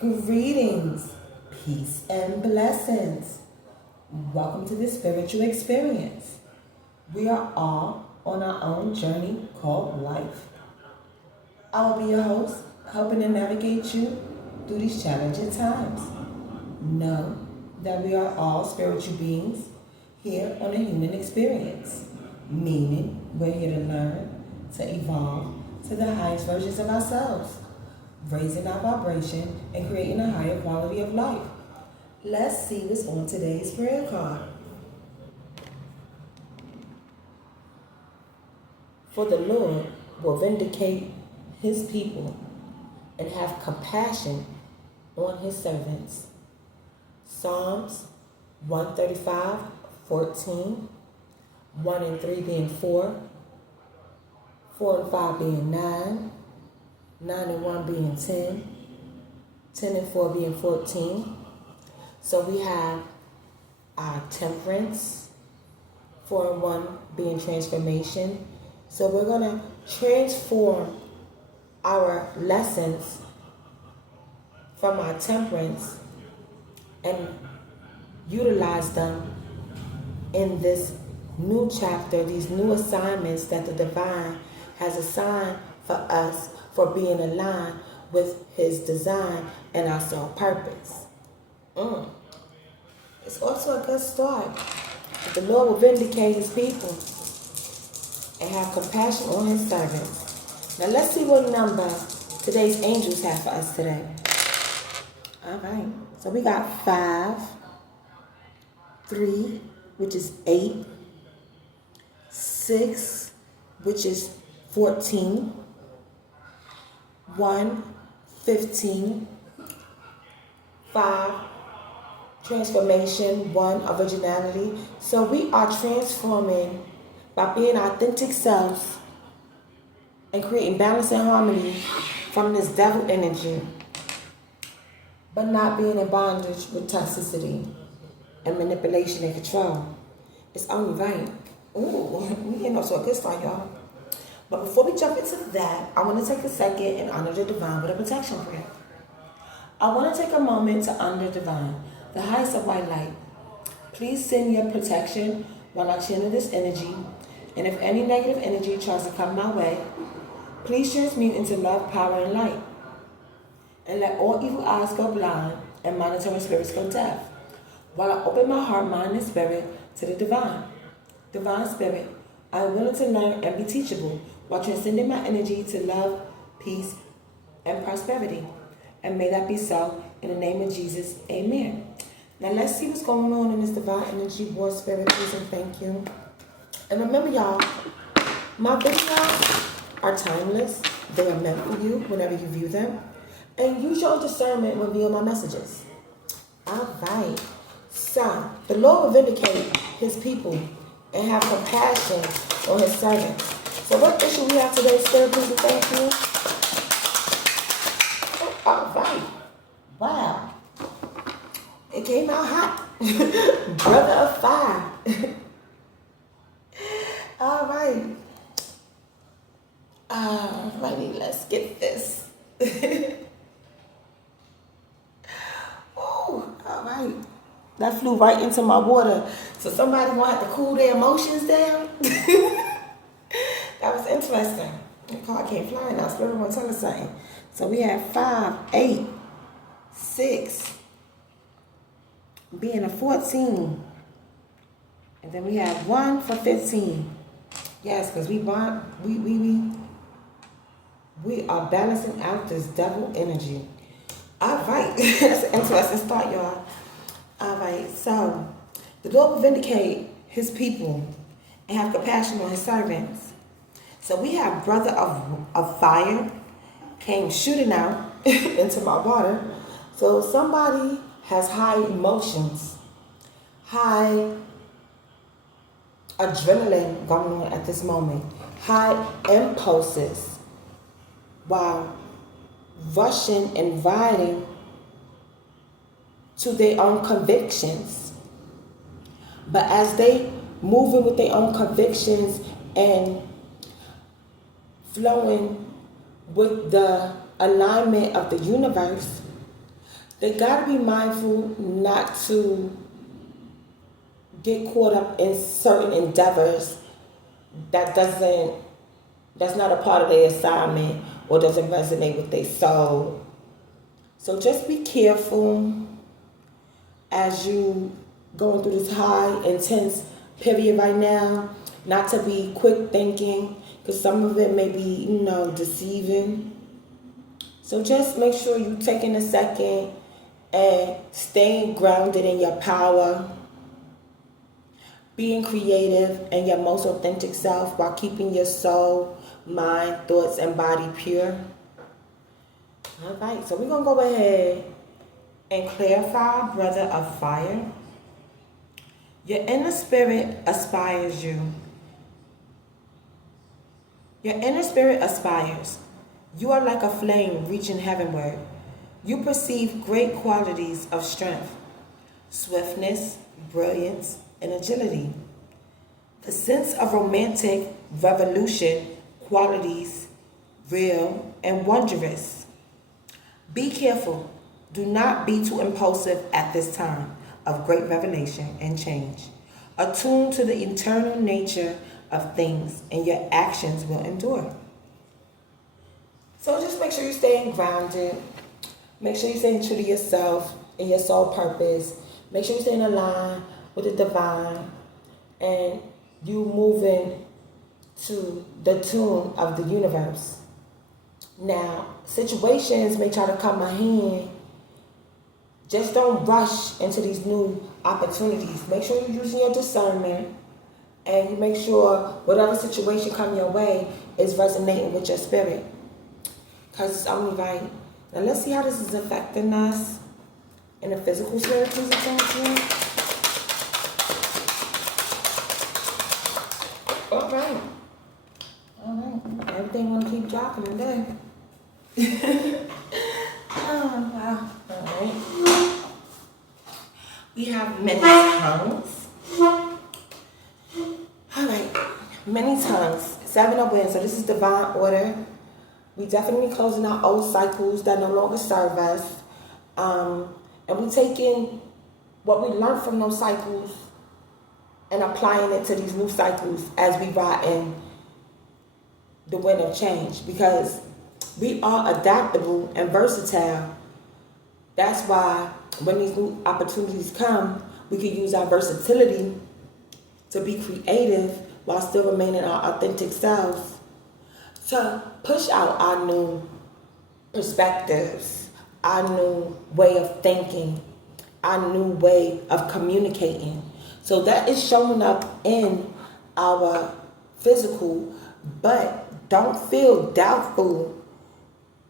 Greetings, peace, and blessings. Welcome to this spiritual experience. We are all on our own journey called life. I will be your host, helping to navigate you through these challenging times. Know that we are all spiritual beings here on a human experience, meaning we're here to learn, to evolve to the highest versions of ourselves, raising our vibration and creating a higher quality of life. Let's see what's on today's prayer card. For the Lord will vindicate his people and have compassion on his servants. Psalms 135:14, 1 and 3 being 4, 4 and 5 being 9, 9 and 1 being 10, 10 and 4 being 14. So we have our temperance, 4 and 1 being transformation. So we're going to transform our lessons from our temperance and utilize them in this new chapter, these new assignments that the divine has assigned for us for being aligned with his design and our soul purpose. It's also a good start. The Lord will vindicate his people and have compassion on his servants. Now let's see what number today's angels have for us today. All right. So we got 5, 3, which is 8, 6, which is 14, 1, 15, 5, transformation, 1, originality. So we are transforming by being authentic selves and creating balance and harmony from this devil energy, but not being in bondage with toxicity and manipulation and control. It's only right. Ooh, we getting off to a good start, y'all. But before we jump into that, I want to take a second and honor the divine with a protection prayer. I want to take a moment to honor the divine, the highest of white light. Please send your protection while I channel this energy. And if any negative energy tries to come my way, please transmute into love, power, and light. And let all evil eyes go blind and monitoring spirits go deaf. While I open my heart, mind, and spirit to the divine. Divine spirit, I am willing to learn and be teachable while transcending my energy to love, peace, and prosperity. And may that be so in the name of Jesus. Amen. Now let's see what's going on in this divine energy war spirit. Please and thank you. And remember, y'all, my videos are timeless. They are meant for you whenever you view them. And use your discernment when viewing my messages. All right. So, the Lord will vindicate his people and have compassion on his servants. So what issue we have today, Spirit, please and thank you. All right. Wow. It came out hot. Brother of fire. All right. Alrighty, let's get this. Ooh, all right. That flew right into my water. So somebody gonna have to cool their emotions down. That was interesting. The car can't fly now. Spirit won't tell us something. So we have 5, 8, 6, being a 14. And then we have 1 for 15. Yes, because we are balancing out this devil energy. All right. That's an interesting start, y'all. All right. So the Lord will vindicate his people and have compassion on his servants. So we have brother of fire came shooting out into my water. So somebody has high emotions, high adrenaline going on at this moment, high impulses, while rushing and riding to their own convictions. But as they moving with their own convictions and flowing with the alignment of the universe, They got to be mindful not to get caught up in certain endeavors that's not a part of their assignment or doesn't resonate with their soul. So just be careful as you going through this high intense period right now, not to be quick thinking, because some of it may be, deceiving. So just make sure you taking a second and staying grounded in your power, being creative and your most authentic self while keeping your soul, mind, thoughts, and body pure. All right, so we're going to go ahead and clarify, brother of fire. Your inner spirit aspires you. Your inner spirit aspires. You are like a flame reaching heavenward. You perceive great qualities of strength, swiftness, brilliance, and agility. The sense of romantic revolution, qualities, real and wondrous. Be careful. Do not be too impulsive at this time of great revelation and change. Attune to the eternal nature of things, and your actions will endure. So just make sure you're staying grounded. Make sure you're staying true to yourself and your soul purpose. Make sure you're staying aligned with the divine, and you moving to the tune of the universe. Now, situations may try to come ahead. Just don't rush into these new opportunities. Make sure you're using your discernment, and you make sure whatever situation come your way is resonating with your spirit. Because it's only right. Now let's see how this is affecting us in the physical sphere. Please attention. All right. Everything want to keep dropping today. Oh, wow. All right. We have many tongues. All right. Many tongues. 7 of Wands. So this is divine order. We definitely closing out old cycles that no longer serve us. And we taking what we learned from those cycles and applying it to these new cycles as we ride in the wind of change, because we are adaptable and versatile. That's why when these new opportunities come, we can use our versatility to be creative while still remaining our authentic selves, to push out our new perspectives, our new way of thinking, our new way of communicating. So that is showing up in our physical, but don't feel doubtful,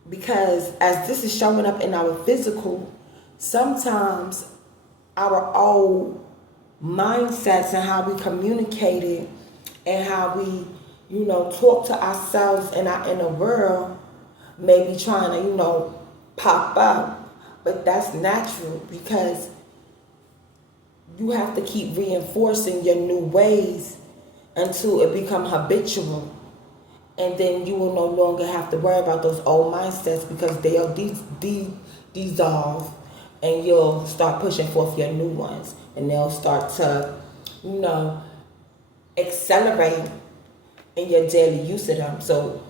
because as this is showing up in our physical, sometimes our old mindsets and how we communicated and how we, talk to ourselves in our inner world may be trying to, pop up. But that's natural, because you have to keep reinforcing your new ways until it become habitual. And then you will no longer have to worry about those old mindsets, because they'll dissolve, and you'll start pushing forth your new ones, and they'll start to, accelerate in your daily use of them. So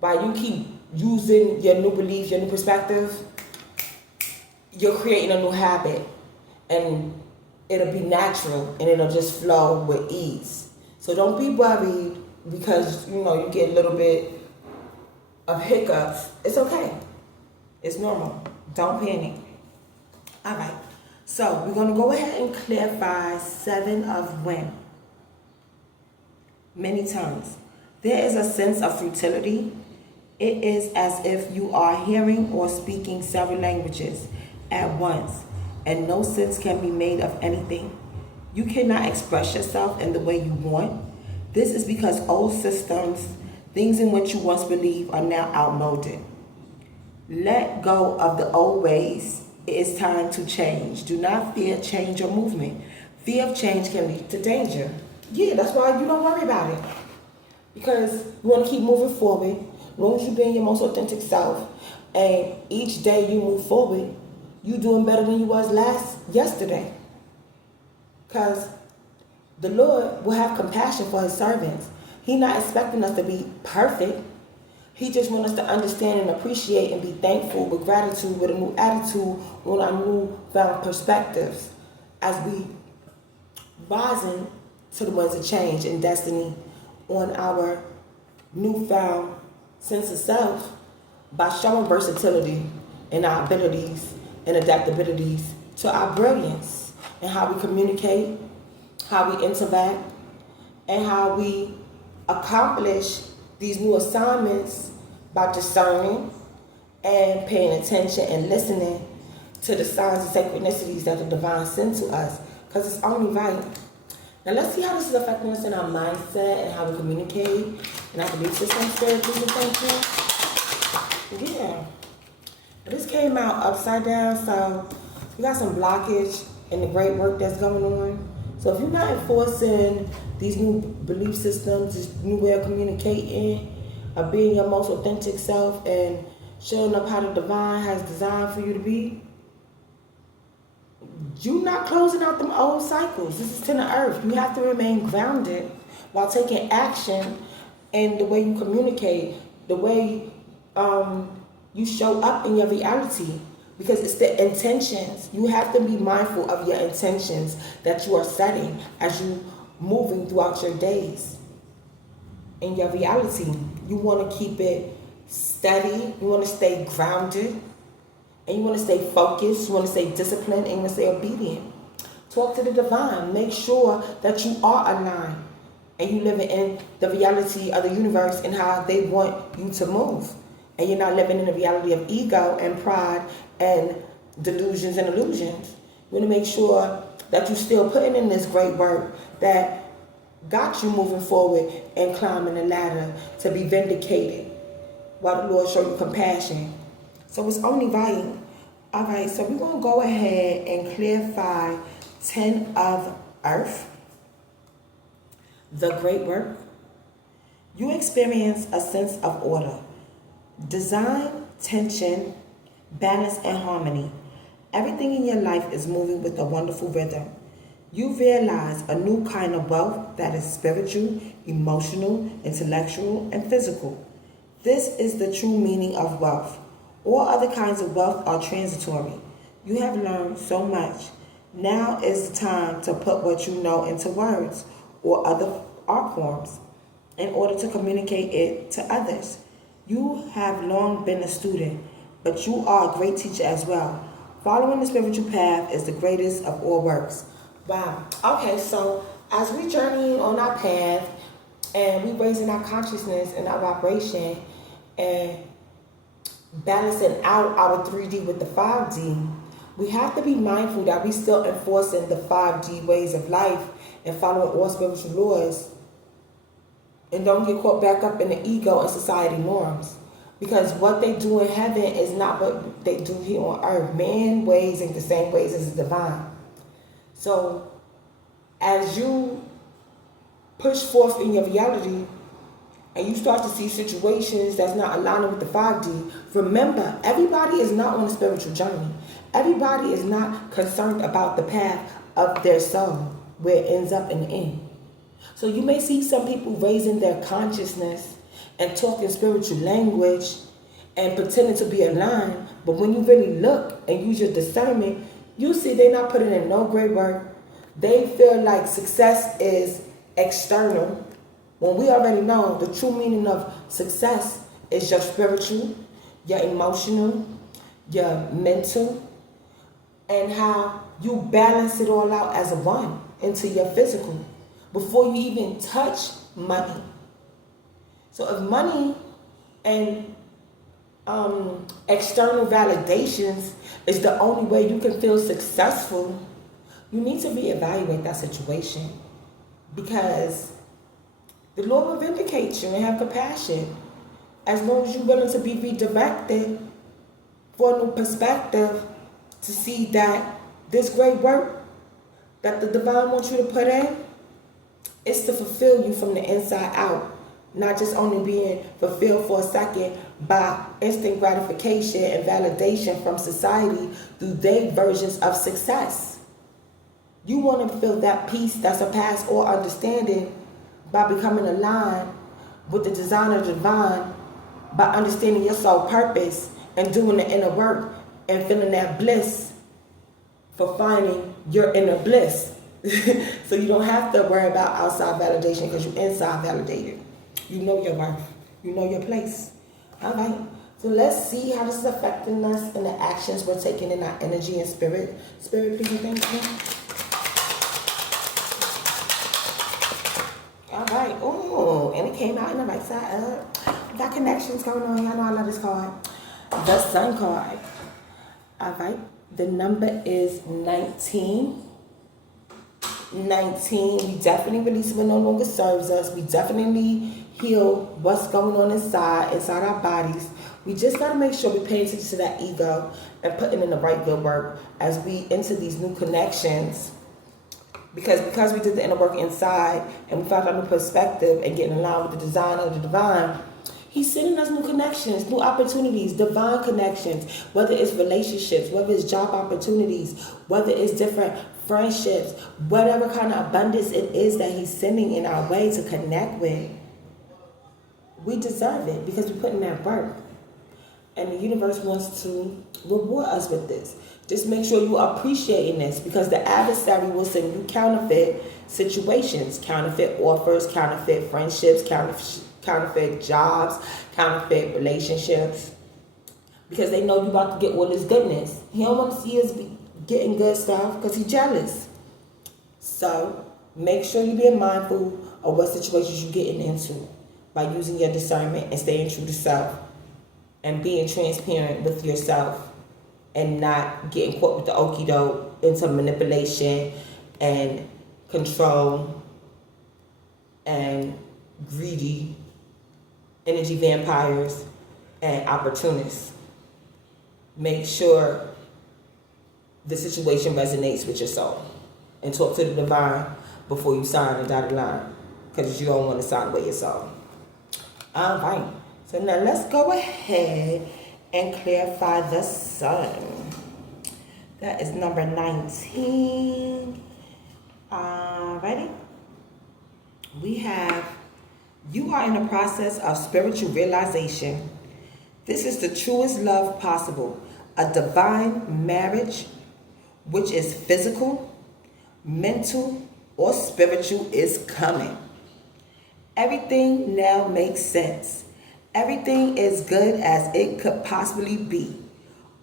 while you keep using your new beliefs, your new perspective, you're creating a new habit, and it'll be natural, and it'll just flow with ease. So don't be worried because, you get a little bit of hiccups. It's okay. It's normal. Don't panic. All right. So we're going to go ahead and clarify 7 of Wands. Many tongues. There is a sense of futility. It is as if you are hearing or speaking several languages at once, and no sense can be made of anything. You cannot express yourself in the way you want. This is because old systems, things in which you once believed, are now outmoded. Let go of the old ways. It is time to change. Do not fear change or movement. Fear of change can lead to danger. Yeah, that's why you don't worry about it. Because you want to keep moving forward. As long as you be your most authentic self, and each day you move forward, you doing better than you was yesterday. Because the Lord will have compassion for his servants. He's not expecting us to be perfect. He just wants us to understand and appreciate and be thankful with gratitude, with a new attitude, with our newfound perspectives as we rising to the winds of change and destiny on our newfound sense of self by showing versatility in our abilities and adaptabilities to our brilliance and how we communicate, how we interact, and how we accomplish these new assignments by discerning and paying attention and listening to the signs and synchronicities that the divine sends to us, because it's only right. Now let's see how this is affecting us in our mindset and how we communicate and our belief system, spiritual thinking. Yeah. This came out upside down, so we got some blockage in the great work that's going on. So if you're not enforcing these new belief systems, this new way of communicating, of being your most authentic self and showing up how the divine has designed for you to be, you're not closing out them old cycles. This is to the earth. You have to remain grounded while taking action in the way you communicate, the way you show up in your reality. Because it's the intentions. You have to be mindful of your intentions that you are setting as you moving throughout your days. In your reality, you want to keep it steady. You want to stay grounded. And you want to stay focused. You want to stay disciplined. And you want to stay obedient. Talk to the divine. Make sure that you are aligned. And you live in the reality of the universe and how they want you to move. And you're not living in the reality of ego and pride and delusions and illusions. You want to make sure that you're still putting in this great work that got you moving forward and climbing the ladder to be vindicated while the Lord show you compassion. So it's only right. All right, so we're going to go ahead and clarify 10 of Earth, the great work. You experience a sense of order, design, tension, balance, and harmony. Everything in your life is moving with a wonderful rhythm. You realize a new kind of wealth that is spiritual, emotional, intellectual, and physical. This is the true meaning of wealth. All other kinds of wealth are transitory. You have learned so much. Now is the time to put what you know into words or other art forms in order to communicate it to others. You have long been a student, but you are a great teacher as well. Following the spiritual path is the greatest of all works. Wow. Okay, so as we journey on our path and we raising our consciousness and our vibration and balancing out our 3D with the 5D, we have to be mindful that we still enforcing the 5D ways of life and following all spiritual laws, and don't get caught back up in the ego and society norms. Because what they do in heaven is not what they do here on earth. Man ways ain't the same ways as the divine. So as you push forth in your reality and you start to see situations that's not aligning with the 5D, remember, everybody is not on a spiritual journey. Everybody is not concerned about the path of their soul, where it ends up in the end. So you may see some people raising their consciousness and talking spiritual language and pretending to be aligned, but when you really look and use your discernment, you see they're not putting in no great work. They feel like success is external, when we already know the true meaning of success is your spiritual, your emotional, your mental, and how you balance it all out as a one into your physical before you even touch money. So if money and external validations is the only way you can feel successful, you need to reevaluate that situation, because the Lord will vindicate you and have compassion as long as you're willing to be redirected for a new perspective to see that this great work that the divine wants you to put in is to fulfill you from the inside out not just only being fulfilled for a second by instant gratification and validation from society through their versions of success. You want to feel that peace that surpasses all understanding by becoming aligned with the design of the divine, by understanding your soul purpose and doing the inner work and feeling that bliss for finding your inner bliss. So you don't have to worry about outside validation because you're inside validated. You know your worth. You know your place. All right. So let's see how this is affecting us and the actions we're taking in our energy and spirit. Spirit, please, thank you. All right. Oh, and it came out in the right side up. We got connections going on. Y'all know I love this card. The Sun card. All right. The number is 19. 19. We definitely release what no longer serves us. We definitely heal what's going on inside our bodies. We just got to make sure we pay attention to that ego and putting in the right good work as we enter these new connections. Because we did the inner work inside and we found our new perspective and getting in line with the design of the divine, he's sending us new connections, new opportunities, divine connections, whether it's relationships, whether it's job opportunities, whether it's different friendships, whatever kind of abundance it is that he's sending in our way to connect with. We deserve it because we put in that work. And the universe wants to reward us with this. Just make sure you are appreciating this because the adversary will send you counterfeit situations, counterfeit offers, counterfeit friendships, counterfeit jobs, counterfeit relationships. Because they know you about to get all this goodness. He don't want to see us getting good stuff because he's jealous. So make sure you're being mindful of what situations you're getting into by using your discernment and staying true to self and being transparent with yourself and not getting caught with the okie doke into manipulation and control and greedy energy vampires and opportunists. Make sure the situation resonates with your soul and talk to the divine before you sign the dotted line because you don't want to sign away your soul. All right. So now let's go ahead and clarify the sun. That is number 19. Ready? We have, you are in the process of spiritual realization. This is the truest love possible. A divine marriage, which is physical, mental, or spiritual, is coming. Everything now makes sense. Everything is good as it could possibly be.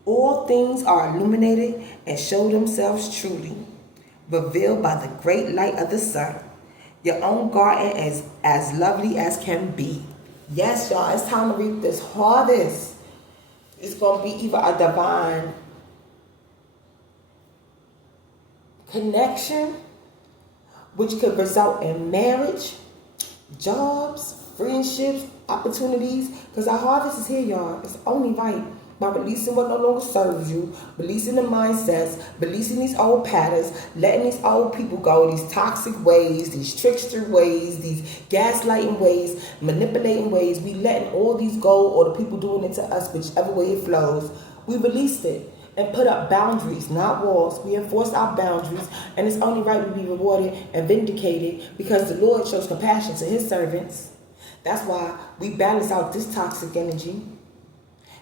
All things are illuminated and show themselves truly, revealed by the great light of the sun. Your own garden is as lovely as can be. Yes, y'all, it's time to reap this harvest. It's going to be either a divine connection, which could result in marriage, jobs, friendships, opportunities, because our harvest is here, y'all. It's only right by releasing what no longer serves you, releasing the mindsets, releasing these old patterns, letting these old people go, these toxic ways, these trickster ways, these gaslighting ways, manipulating ways. We letting all these go, or the people doing it to us, whichever way it flows. We released it and put up boundaries, not walls. We enforced our boundaries, and it's only right to be rewarded and vindicated because the Lord shows compassion to his servants. That's why we balance out this toxic energy.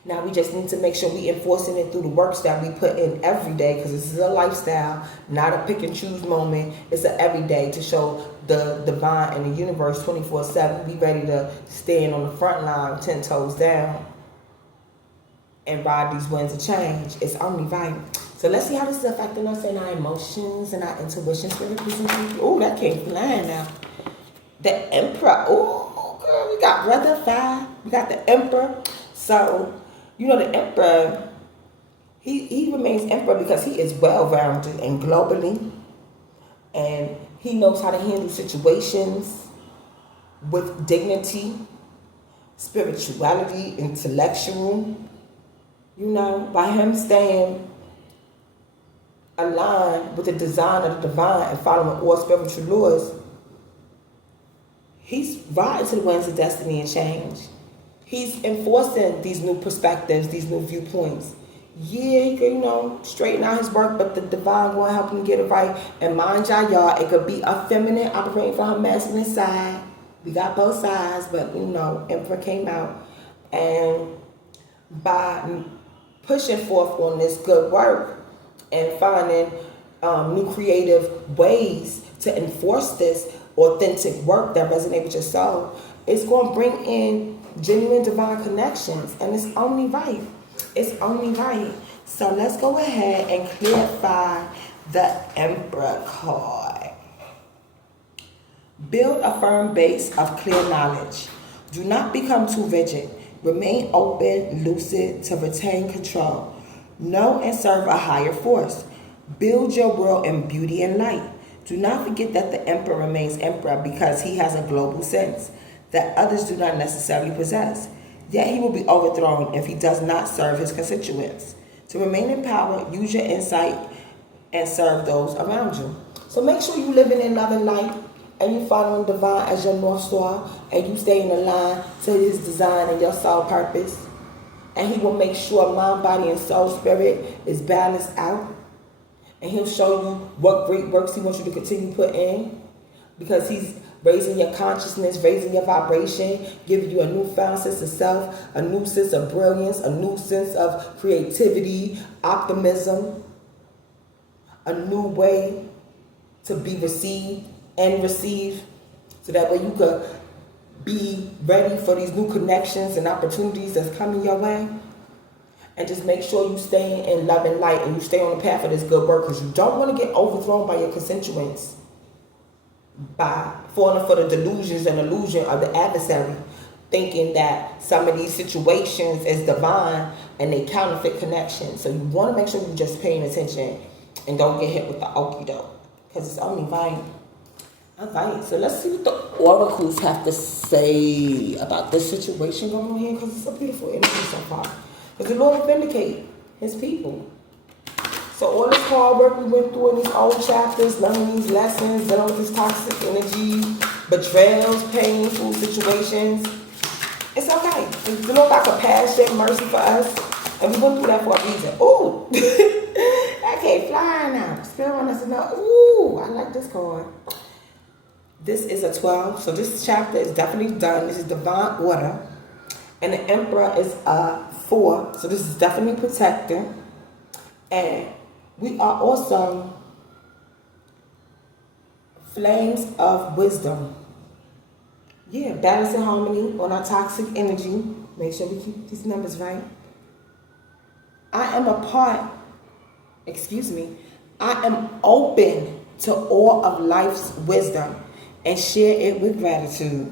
Now we just need to make sure we enforcing it through the works that we put in every day, because this is a lifestyle, not a pick and choose moment. It's an everyday to show the divine and the universe 24/7. Be ready to stand on the front line, 10 toes down, and ride these winds of change. It's only right. So let's see how this is affecting us and our emotions and our intuition. Oh, that came flying now. The Emperor. Oh, girl, we got Brother 5. We got the Emperor. So, you know, the Emperor, he remains Emperor because he is well-rounded and globally. And he knows how to handle situations with dignity, spirituality, intellectual. You know, by him staying aligned with the design of the divine and following all spiritual laws, He's riding to the winds of destiny and change. He's enforcing these new perspectives, these new viewpoints. Yeah, he could, straighten out his work, but the divine will help him get it right. And mind y'all, it could be a feminine operating from her masculine side. We got both sides, but Emperor came out. And by pushing forth on this good work and finding new creative ways to enforce this authentic work that resonates with your soul, it's going to bring in genuine divine connections, and it's only right. It's only right. So let's go ahead and clarify the Emperor card. Build a firm base of clear knowledge. Do not become too rigid. Remain open, lucid to retain control. Know and serve a higher force. Build your world in beauty and light. Do not forget that the Emperor remains Emperor because he has a global sense that others do not necessarily possess. Yet he will be overthrown if he does not serve his constituents. To remain in power, use your insight and serve those around you. So make sure you're living in love and light, and you following divine as your North Star, and you stay in line to his design and your soul purpose. And he will make sure mind, body, and soul spirit is balanced out. And he'll show you what great works he wants you to continue to put in, because he's raising your consciousness, raising your vibration, giving you a newfound sense of self, a new sense of brilliance, a new sense of creativity, optimism, a new way to be received and receive, so that way you could be ready for these new connections and opportunities that's coming your way. And just make sure you stay in love and light, and you stay on the path of this good work, because you don't want to get overthrown by your constituents by falling for the delusions and illusion of the adversary, thinking that some of these situations is divine and they counterfeit connections. So you want to make sure you're just paying attention and don't get hit with the okie doke, because it's only right. All right, so let's see what the oracles have to say about this situation going on here, because it's a beautiful energy so far. Because the Lord will vindicate his people. So all this hard work we went through in these old chapters, learning these lessons, dealing with this toxic energy, betrayals, painful situations, it's okay. The Lord got compassion, mercy for us, and we went through that for a reason. Ooh, I can't fly now. Spirit want us to know. Ooh, I like this card. This is a 12, so this chapter is definitely done. This is divine order, and the Emperor is a 4, so this is definitely protecting. And we are also flames of wisdom. Yeah, balance and harmony on our toxic energy. Make sure we keep these numbers right. I am open to all of life's wisdom and share it with gratitude.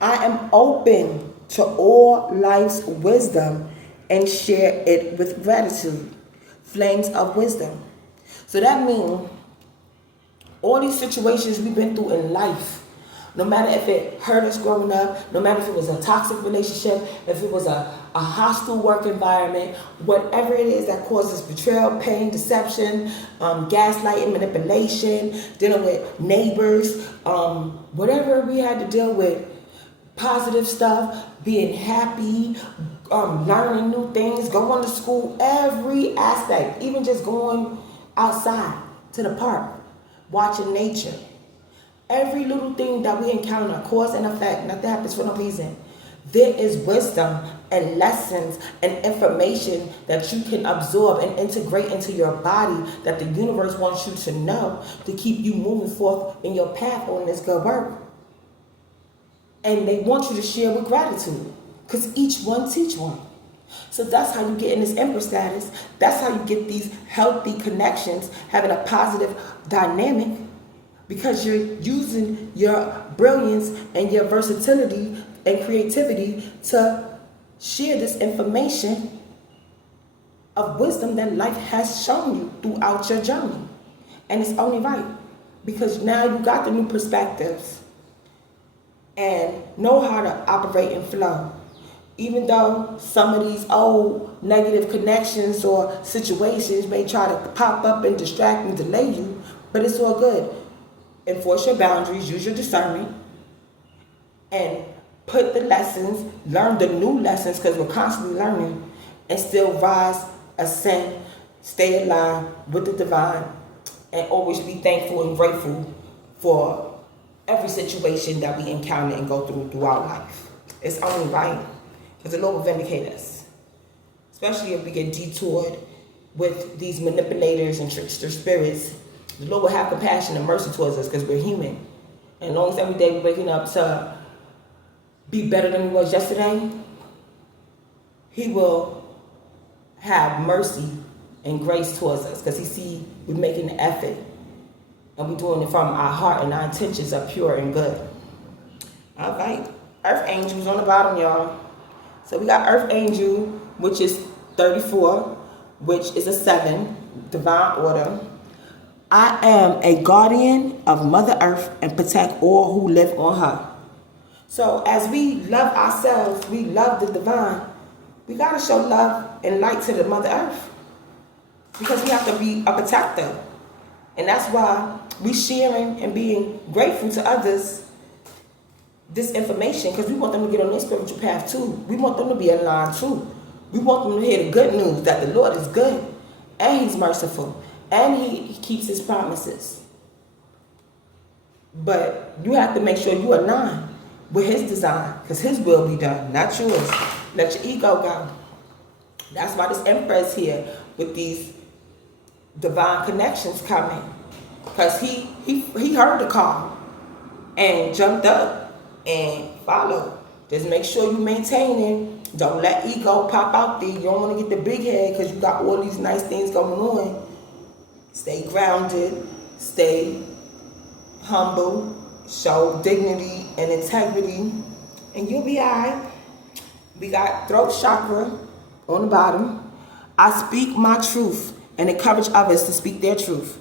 I am open to all life's wisdom and share it with gratitude. Flames of wisdom. So that means all these situations we've been through in life, no matter if it hurt us growing up, no matter if it was a toxic relationship, if it was a hostile work environment, whatever it is that causes betrayal, pain, deception, gaslighting, manipulation, dealing with neighbors, whatever we had to deal with, positive stuff, being happy, learning new things, going to school, every aspect, even just going outside to the park, watching nature. Every little thing that we encounter, cause and effect, nothing happens for no reason. There is wisdom and lessons and information that you can absorb and integrate into your body that the universe wants you to know to keep you moving forth in your path on this good work. And they want you to share with gratitude, because each one teach one. So that's how you get in this Emperor status. That's how you get these healthy connections, having a positive dynamic, because you're using your brilliance and your versatility and creativity to share this information of wisdom that life has shown you throughout your journey. And it's only right, because now you got the new perspectives and know how to operate and flow. Even though some of these old negative connections or situations may try to pop up and distract and delay you, but it's all good. Enforce your boundaries, use your discernment, and put the lessons, learn the new lessons, because we're constantly learning, and still rise, ascend, stay alive with the divine, and always be thankful and grateful for every situation that we encounter and go throughout life. It's only right, because the Lord will vindicate us, especially if we get detoured with these manipulators and trickster spirits. The Lord will have compassion and mercy towards us, because we're human. And as long as every day we're waking up to be better than we was yesterday, He will have mercy and grace towards us, because He see we're making the effort, and we're doing it from our heart, and our intentions are pure and good. All right, Earth Angels on the bottom, y'all. So we got Earth Angel, which is 34, which is a 7, divine order. I am a guardian of Mother Earth and protect all who live on her. So as we love ourselves, we love the divine, we got to show love and light to the Mother Earth, because we have to be a protector. And that's why we sharing and being grateful to others this information, because we want them to get on their spiritual path too. We want them to be aligned too. We want them to hear the good news that the Lord is good, and He's merciful, and He keeps His promises. But you have to make sure you align with His design, because His will be done, not yours. Let your ego go. That's why this Empress here with these divine connections coming, because he heard the call and jumped up and followed. Just make sure you maintain it. Don't let ego pop out there. You don't want to get the big head because you got all these nice things going on. Stay grounded, stay humble, show dignity and integrity, and you'll be all right. We got throat chakra on the bottom. I speak my truth and encourage others to speak their truth.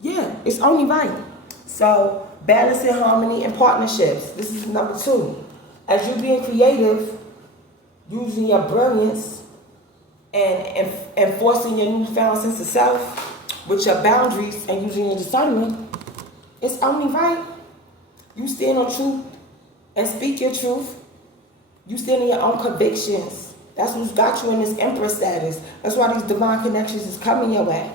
Yeah, it's only right. So balancing harmony and partnerships. This is number 2. As you're being creative, using your brilliance and enforcing your newfound sense of self with your boundaries and using your discernment, it's only right. You stand on truth and speak your truth. You stand in your own convictions. That's what's got you in this Empress status. That's why these divine connections is coming your way.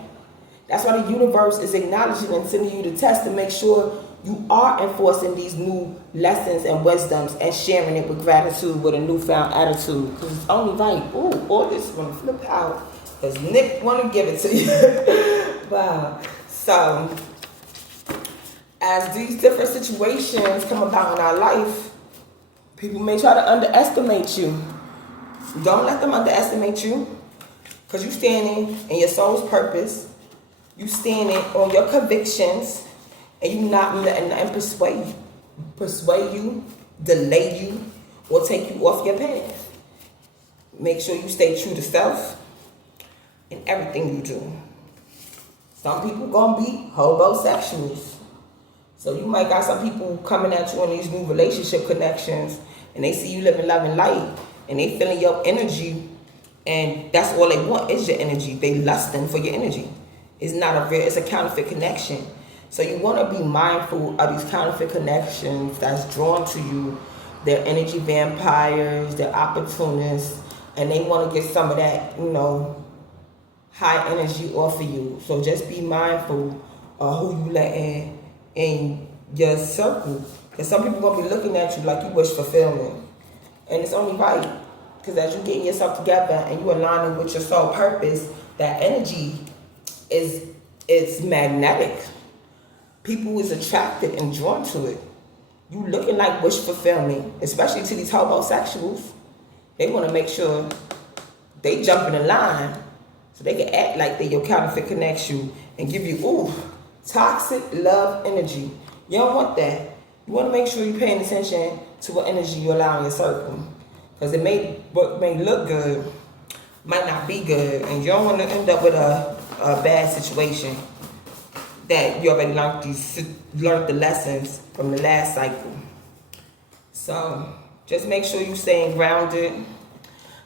That's why the universe is acknowledging and sending you the test to make sure you are enforcing these new lessons and wisdoms and sharing it with gratitude, with a newfound attitude. Because it's only right. Ooh, all this is going to flip out. Because Nick want to give it to you. Wow. So, as these different situations come about in our life, people may try to underestimate you. Don't let them underestimate you, because you standing in your soul's purpose. You standing on your convictions, and you not letting nothing persuade you, delay you, or take you off your path. Make sure you stay true to self in everything you do. Some people gonna be homosexuals. So you might got some people coming at you on these new relationship connections, and they see you living love and light, and they feeling your energy, and that's all they want is your energy. They lusting for your energy. It's not a real, it's a counterfeit connection. So you want to be mindful of these counterfeit connections that's drawn to you. They're energy vampires, they're opportunists, and they want to get some of that, high energy off of you. So just be mindful of who you let in your circle. Because some people going to be looking at you like you wish fulfillment. And it's only right. Because as you're getting yourself together and you aligning with your soul purpose, that energy is magnetic. People is attracted and drawn to it. You looking like wish fulfillment, especially to these homosexuals. They want to make sure they jump in the line so they can act like they your counterfeit connection and give you, toxic love energy. You don't want that. You want to make sure you're paying attention to what energy you allow in your circle. Because what may look good might not be good. And you don't want to end up with a bad situation that you already learned the lessons from the last cycle. So just make sure you're staying grounded,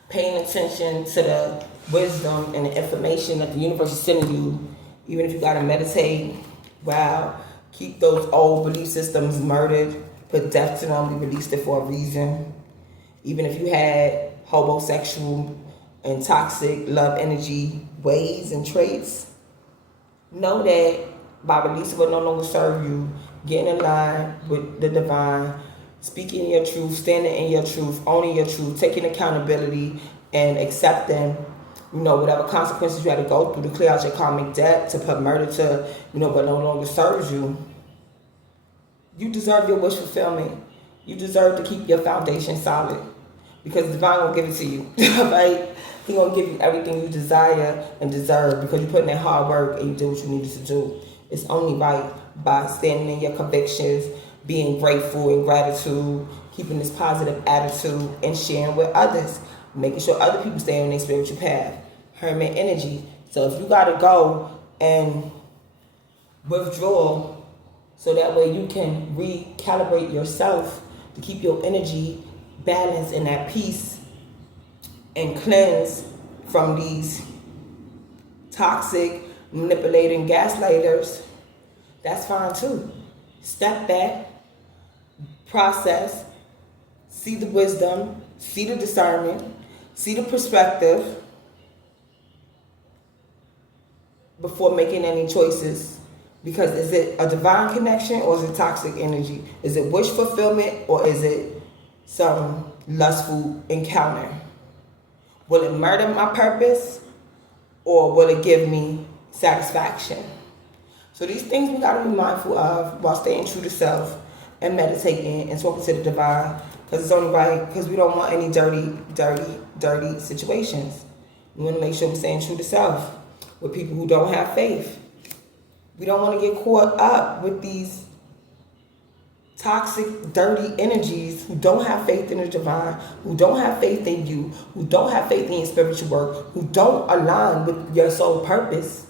paying attention to the wisdom and the information that the universe is sending you. Even if you got to meditate, keep those old belief systems murdered put death to them. We released it for a reason. Even if you had homosexual and toxic love energy ways and traits, know that by releasing what no longer serve you, getting in line with the divine, speaking your truth, standing in your truth, owning your truth, taking accountability, and accepting, whatever consequences you had to go through to clear out your karmic debt, to put murder to, what no longer serves you. You deserve your wish fulfillment. You deserve to keep your foundation solid, because the divine will give it to you, right? He gonna give you everything you desire and deserve, because you put in that hard work and you did what you needed to do. It's only right by standing in your convictions, being grateful and gratitude, keeping this positive attitude, and sharing with others, making sure other people stay on their spiritual path. Hermit energy. So if you gotta go and withdraw, so that way you can recalibrate yourself to keep your energy balanced and at peace, and cleanse from these toxic, manipulating gaslighters, that's fine too. Step back, process, see the wisdom, see the discernment, see the perspective before making any choices. Because is it a divine connection or is it toxic energy? Is it wish fulfillment or is it some lustful encounter? Will it murder my purpose or will it give me satisfaction? So these things we gotta be mindful of while staying true to self and meditating and talking to the divine, because it's only right, because we don't want any dirty situations. We want to make sure we're staying true to self with people who don't have faith. We don't want to get caught up with these toxic, dirty energies who don't have faith in the divine, who don't have faith in you, who don't have faith in your spiritual work, who don't align with your soul purpose.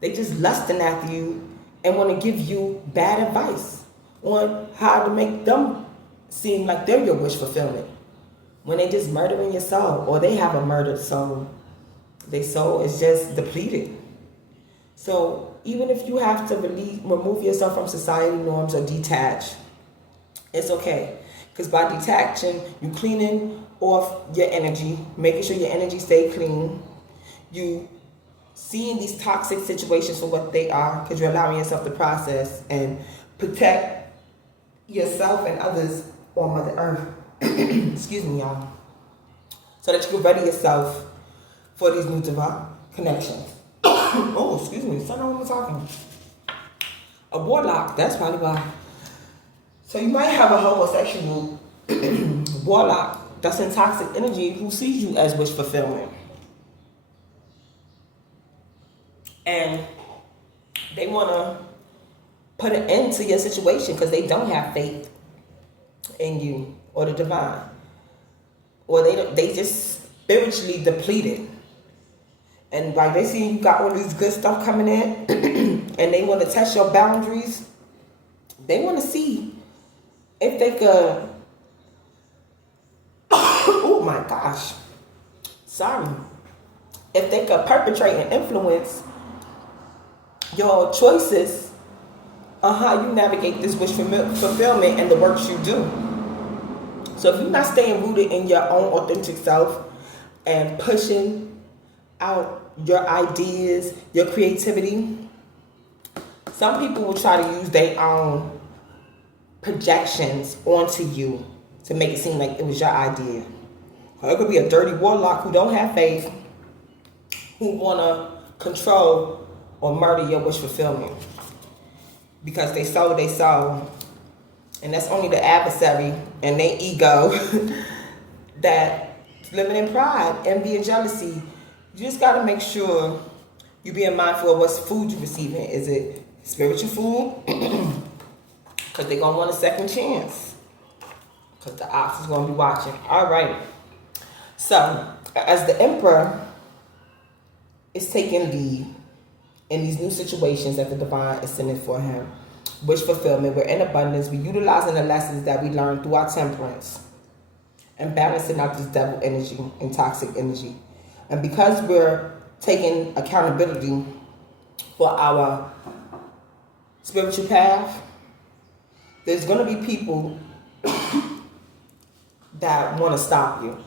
They just lusting after you and want to give you bad advice on how to make them seem like they're your wish fulfillment, when they just murdering your soul, or they have a murdered soul. Their soul is just depleted. So even if you have to remove yourself from society norms or detach, it's okay. Because by detaching, you cleaning off your energy, making sure your energy stay clean. You seeing these toxic situations for what they are, because you're allowing yourself to process and protect yourself and others on Mother Earth. Excuse me, y'all. So that you can ready yourself for these new divine connections. Oh, excuse me. Sorry, I'm talking. A warlock. That's probably why. So you might have a homosexual warlock that's in toxic energy who sees you as wish fulfillment. And they want to put an end to your situation because they don't have faith in you or the divine. Or they just spiritually depleted. And like they see you got all this good stuff coming in and they want to test your boundaries. They want to see if they could, oh my gosh, sorry. If they could perpetrate and influence your choices on how you navigate this wish fulfillment and the works you do. So if you're not staying rooted in your own authentic self and pushing out your ideas, your creativity, some people will try to use their own projections onto you to make it seem like it was your idea. Or it could be a dirty warlock who don't have faith, who want to control or murder your wish fulfillment because they sold their soul. And that's only the adversary and their ego that living in pride, envy, and jealousy. You just got to make sure you're being mindful of what food you're receiving. Is it spiritual food? Because they're going to want a second chance. Because the ox is going to be watching. All right. So, as the emperor is taking lead in these new situations that the divine is sending for him, wish fulfillment, we're in abundance, we're utilizing the lessons that we learned through our temperance and balancing out this devil energy and toxic energy. And because we're taking accountability for our spiritual path There's going to be people that want to stop you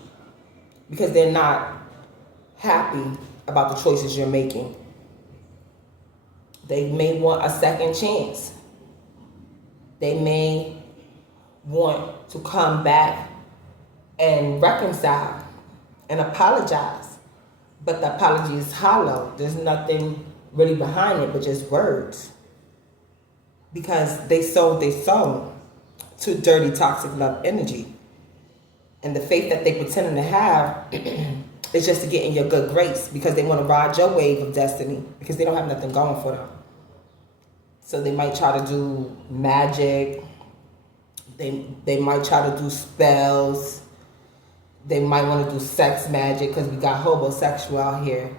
because they're not happy about the choices you're making. They may want a second chance. They may want to come back and reconcile and apologize. But the apology is hollow. There's nothing really behind it but just words. Because they sold their soul to dirty, toxic love energy. And the faith that they pretending to have is just to get in your good grace because they want to ride your wave of destiny because they don't have nothing going for them. So they might try to do magic. They might try to do spells. They might want to do sex magic because we got homosexual out here.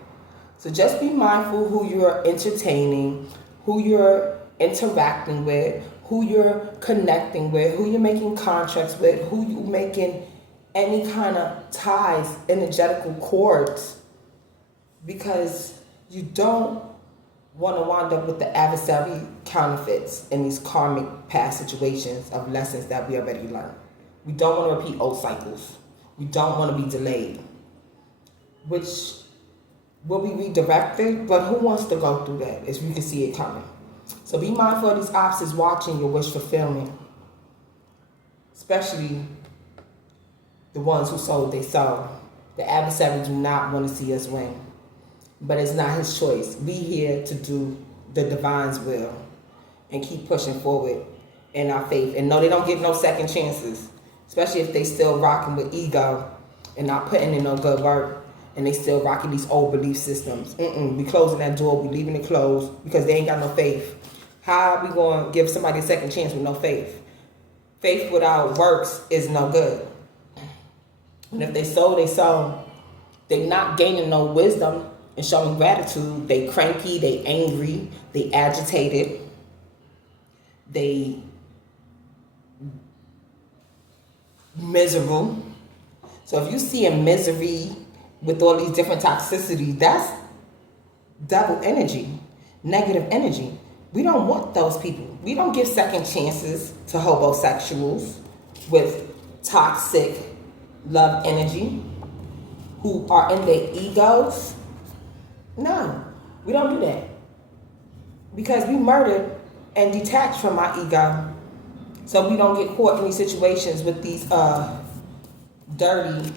So just be mindful who you're entertaining, who you're interacting with, who you're connecting with, who you're making contracts with, who you're making any kind of ties, energetical cords, because you don't want to wind up with the adversary counterfeits in these karmic past situations of lessons that we already learned. We don't want to repeat old cycles. We don't want to be delayed, which will be redirected, but who wants to go through that if you can see it coming? So be mindful of these opposites watching your wish fulfillment, especially the ones who sold their soul. The adversary do not want to see us win, but it's not his choice. Be here to do the divine's will and keep pushing forward in our faith. And no, they don't give no second chances, especially if they still rocking with ego and not putting in no good work, and they still rocking these old belief systems. We closing that door, we leaving it closed because they ain't got no faith. How are we going to give somebody a second chance with no faith? Faith without works is no good. And if they sold their soul, they not gaining no wisdom and showing gratitude. They cranky, they angry, they agitated, they miserable. So if you see a misery with all these different toxicities, that's devil energy, negative energy. We don't want those people. We don't give second chances to homosexuals with toxic love energy who are in their egos. No, we don't do that because we murdered and detached from our ego, so we don't get caught in these situations with these dirty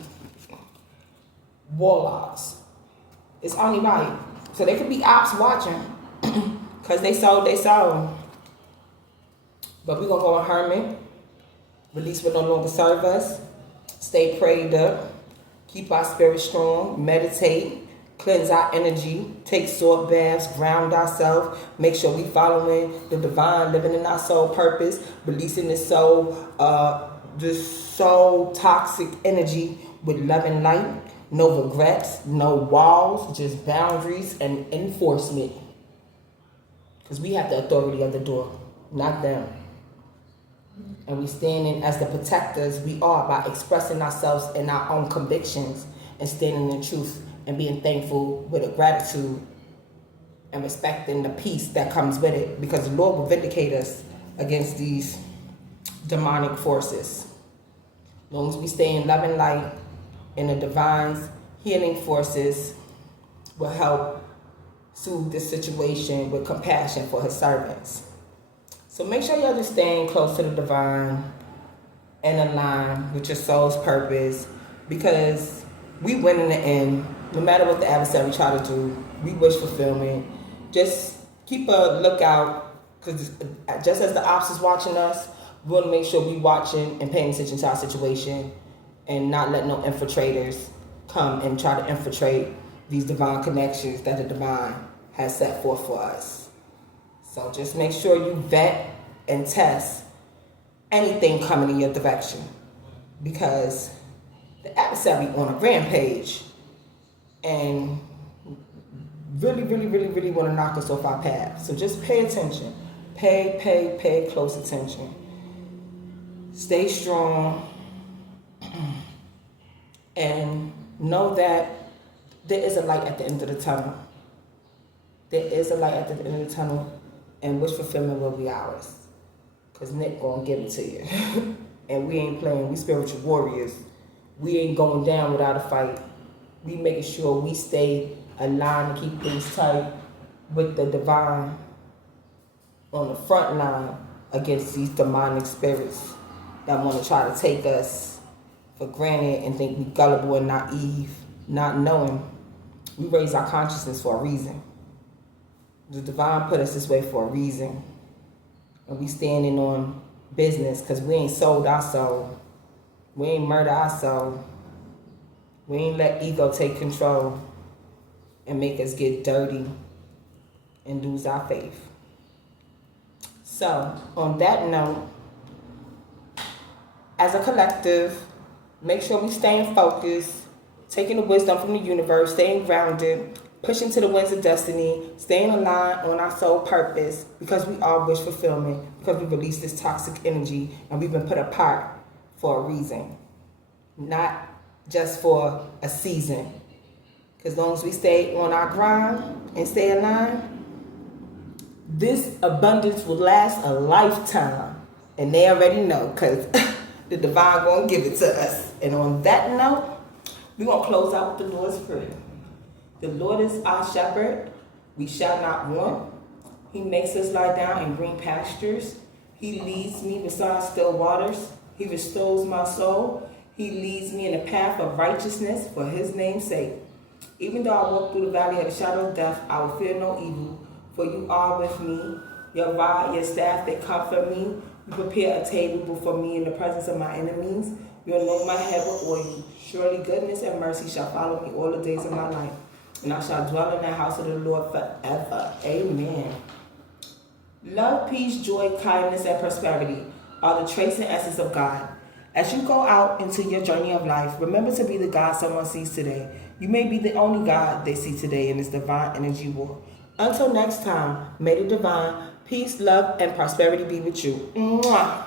warlocks. It's only right. So they could be ops watching because they sold their soul. But we're going to go a hermit, release what no longer serve us, stay prayed up, keep our spirit strong, meditate, cleanse our energy, take salt baths, ground ourselves, make sure we following the divine, living in our soul purpose, releasing this soul toxic energy with love and light, no regrets, no walls, just boundaries and enforcement. Because we have the authority of the door, not them. And we standing as the protectors we are by expressing ourselves in our own convictions and standing in truth and being thankful with a gratitude and respecting the peace that comes with it, because the Lord will vindicate us against these demonic forces. As long as we stay in love and light, and the divine's healing forces will help soothe this situation with compassion for his servants. So make sure you're just staying close to the divine and align with your soul's purpose, because we win in the end. No matter what the adversary try to do, we wish fulfillment. Just keep a lookout, because just as the ops is watching us, we want to make sure we watching and paying attention to our situation and not let no infiltrators come and try to infiltrate these divine connections that the divine has set forth for us. So just make sure you vet and test anything coming in your direction, because the adversary on a rampage and really want to knock us off our path. So just pay attention. Pay close attention. Stay strong and know that there is a light at the end of the tunnel. There is a light at the end of the tunnel, and wish fulfillment will be ours. Because Nick gonna give it to you. And we ain't playing, we spiritual warriors. We ain't going down without a fight. We making sure we stay aligned and keep things tight with the divine on the front line against these demonic spirits that want to try to take us for granted and think we gullible and naive, not knowing we raise our consciousness for a reason. The divine put us this way for a reason. And we standing on business because we ain't sold our soul. We ain't murdered our soul. We ain't let ego take control and make us get dirty and lose our faith. So, on that note, as a collective, make sure we staying focused, taking the wisdom from the universe, staying grounded, pushing to the winds of destiny, staying aligned on our soul purpose, because we all wish fulfillment, because we release this toxic energy and we've been put apart for a reason, not just for a season. Because as long as we stay on our grind and stay aligned, this abundance will last a lifetime. And they already know, because the divine gonna give it to us. And on that note, we're gonna close out with the Lord's Prayer. The Lord is our shepherd, we shall not want. He makes us lie down in green pastures. He leads me beside still waters. He restores my soul. He leads me in the path of righteousness for his name's sake. Even though I walk through the valley of the shadow of death, I will fear no evil, for you are with me. Your rod, your staff, they comfort me. You prepare a table before me in the presence of my enemies. You anoint my head with oil. Surely goodness and mercy shall follow me all the days of my life, and I shall dwell in the house of the Lord forever. Amen. Love, peace, joy, kindness, and prosperity are the traits and essence of God. As you go out into your journey of life, remember to be the God someone sees today. You may be the only God they see today in this divine energy war. Until next time, may the divine peace, love, and prosperity be with you. Mwah.